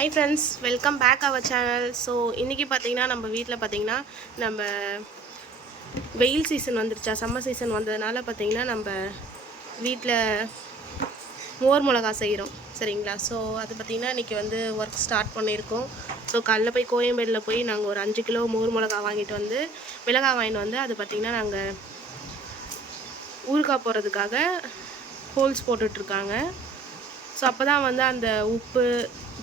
Hi friends, welcome back our channel. So இன்னைக்கு பாத்தீங்கன்னா நம்ம வீட்ல பாத்தீங்கன்னா நம்ம வெயில் சீசன் வந்துருச்சா, சம்மர் சீசன் வந்ததனால பாத்தீங்கன்னா நம்ம வீட்ல மோர் மிளகா செய்றோம் சரிங்களா. ஸோ அது பாத்தீங்கன்னா இன்னைக்கு வந்து ஒர்க் ஸ்டார்ட் பண்ணியிருக்கோம். ஸோ காலைல போய் கோயம்பேடில் போய் நாங்கள் ஒரு 5 கிலோ மோர் மிளகா வாங்கிட்டு வந்து மிளகாய் வாங்கிட்டு வந்து அது பாத்தீங்கன்னா நாங்கள் ஊறுகாய் போடுறதுக்காக ஹோல்ஸ் போட்டுட்ருக்காங்க. ஸோ அப்போ தான் வந்து அந்த உப்பு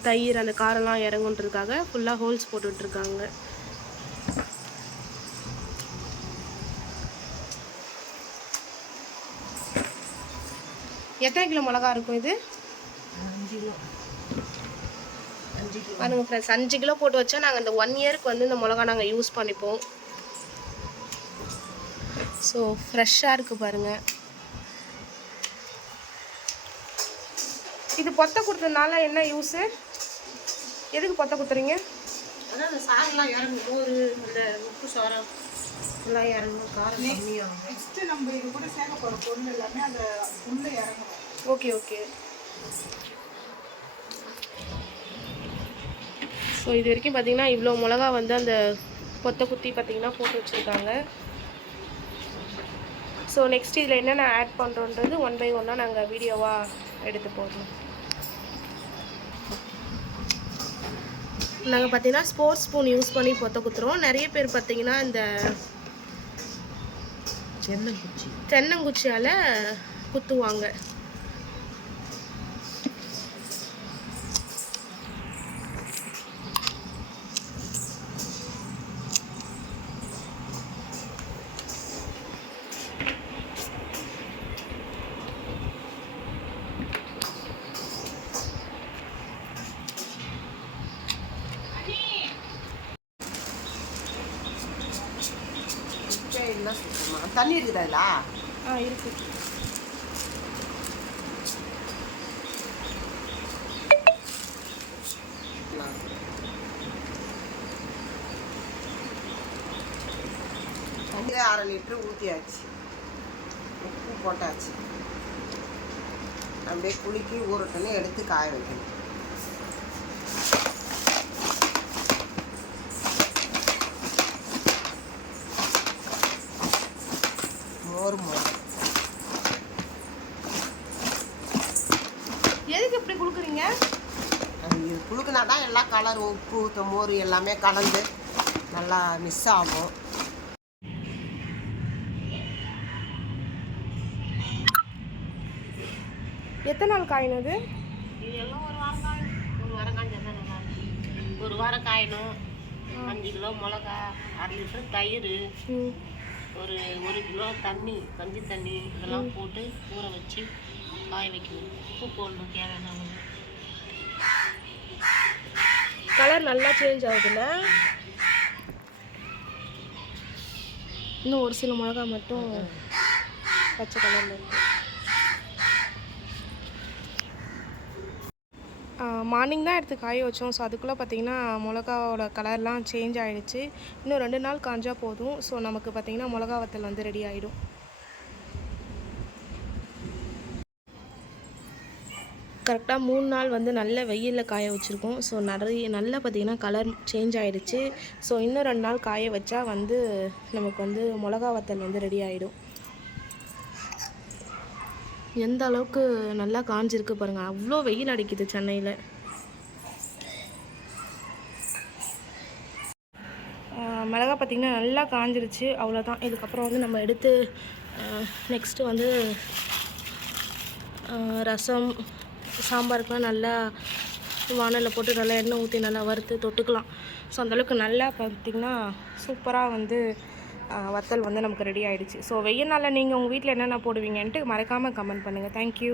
தயிர் அந்த காரெல்லாம் இறங்குன்றதுக்காக ஃபுல்லாக ஹோல்ஸ் போட்டுட்ருக்காங்க. எத்தனை கிலோ மிளகா இருக்கும் இது? 5 கிலோ. பாருங்க ஃப்ரெண்ட்ஸ், 5 கிலோ போட்டு வச்சா நாங்கள் இந்த 1 இயருக்கு வந்து இந்த மிளகா நாங்கள் யூஸ் பண்ணிப்போம். ஸோ ஃப்ரெஷ்ஷாக இருக்குது பாருங்கள். இது பொத்தை கொடுத்ததுனால என்ன யூஸு? எதுக்கு பொத்தை கொடுத்துறீங்க? அதான் அந்த சாரெல்லாம் இறங்கும், மோர் அந்த உப்பு சாரம் எல்லாம் இறங்கும், காரம் கம்மியாகும். நெக்ஸ்ட்டு நம்ம இது கூட சேர்க்க போகிற பொருள் எல்லாமே அந்த உள்ளே இறங்கும். Okay okay. ஸோ இது வரைக்கும் பார்த்தீங்கன்னா இவ்வளோ மிளகா வந்து அந்த பொத்தை குத்தி பார்த்தீங்கன்னா போட்டு வச்சுருக்காங்க. ஸோ நெக்ஸ்ட் இதில் என்னென்ன ஆட் பண்ணுறோன்றது 1 by 1 நாங்கள் வீடியோவாக எடுத்து போடுறோம். நாங்கள் பார்த்தீங்கன்னா ஸ்போர்ட்ஸ் ஸ்பூன் யூஸ் பண்ணி பொத்தை குத்துறோம். நிறைய பேர் பார்த்தீங்கன்னா இந்த தென்னங்குச்சியால் குத்துவாங்க. தண்ணி இருக்குதா? இருக்கு. தண்ணி 1/2 லிட்டர் ஊற்றியாச்சு, உப்பு போட்டாச்சு. அப்படியே குலுக்கி ஊறட்டுன்னு எடுத்து காய வைக்கணும். எதுக்கு இப்படி குளுக்குறீங்க? இது குளுக்குனா தான் எல்லா கலர் உப்பு மோர் எல்லாமே கலந்து நல்லா மிஸ் ஆகும். எத்தனை நாள் காயணும் இது? எல்லாம் ஒரு வாரம் காயணும். ஒரு வாரம் காய்ஞ்சா தான் நல்லா இருக்கும். ஒரு வாரம் காயணும். 5 கிலோ மிளகா, 1/2 லிட்டர் தயிர், ஒரு 1 கிலோ தண்ணி, கஞ்சி தண்ணி இதெல்லாம் போட்டு ஊற வச்சு காய வைக்கணும். உப்பு போடணும் தேவையான. கலர் நல்லா சேஞ்ச் ஆகுதுல்ல? இன்னும் ஒரு சில மிளகா மட்டும் பச்சை கலரில் இருக்கு. மார்னிங் தான் எடுத்து காய வச்சோம். ஸோ அதுக்குள்ளே பார்த்திங்கன்னா மிளகாவோட கலர்லாம் சேஞ்ச் ஆகிடுச்சு. இன்னும் 2 நாள் காஞ்சா போதும். ஸோ நமக்கு பார்த்திங்கன்னா மிளகா வத்தல் வந்து ரெடி ஆகிடும். கரெக்டாக 3 நாள் வந்து நல்ல வெயிலில் காய வச்சுருக்கோம். ஸோ நல்லா பார்த்திங்கன்னா கலர் சேஞ்ச் ஆகிடுச்சு. ஸோ இன்னும் 2 நாள் காய வச்சா வந்து நமக்கு வந்து மிளகா வத்தல் வந்து ரெடி ஆகிடும். எந்த அளவுக்கு நல்லா காஞ்சிருக்கு பாருங்கள். அவ்வளோ வெயில் அடிக்குது சென்னையில். மிளகா பார்த்திங்கன்னா நல்லா காஞ்சிருச்சு. அவ்வளோதான். இதுக்கப்புறம் வந்து நம்ம எடுத்து நெக்ஸ்ட்டு வந்து ரசம் சாம்பாருக்குலாம் நல்லா வானலில் போட்டு நல்லா எண்ணெய் ஊற்றி நல்லா வறுத்து தொட்டுக்கலாம். ஸோ அந்தளவுக்கு நல்லா பார்த்திங்கன்னா சூப்பராக வந்து வத்தல் வந்து நமக்கு ரெடி ஆகிடுச்சு. ஸோ வெயில் நாளில் நீங்கள் உங்கள் வீட்டில் என்னென்ன போடுவீங்கன்ட்டு மறக்காமல் கமெண்ட் பண்ணுங்கள். தேங்க்யூ.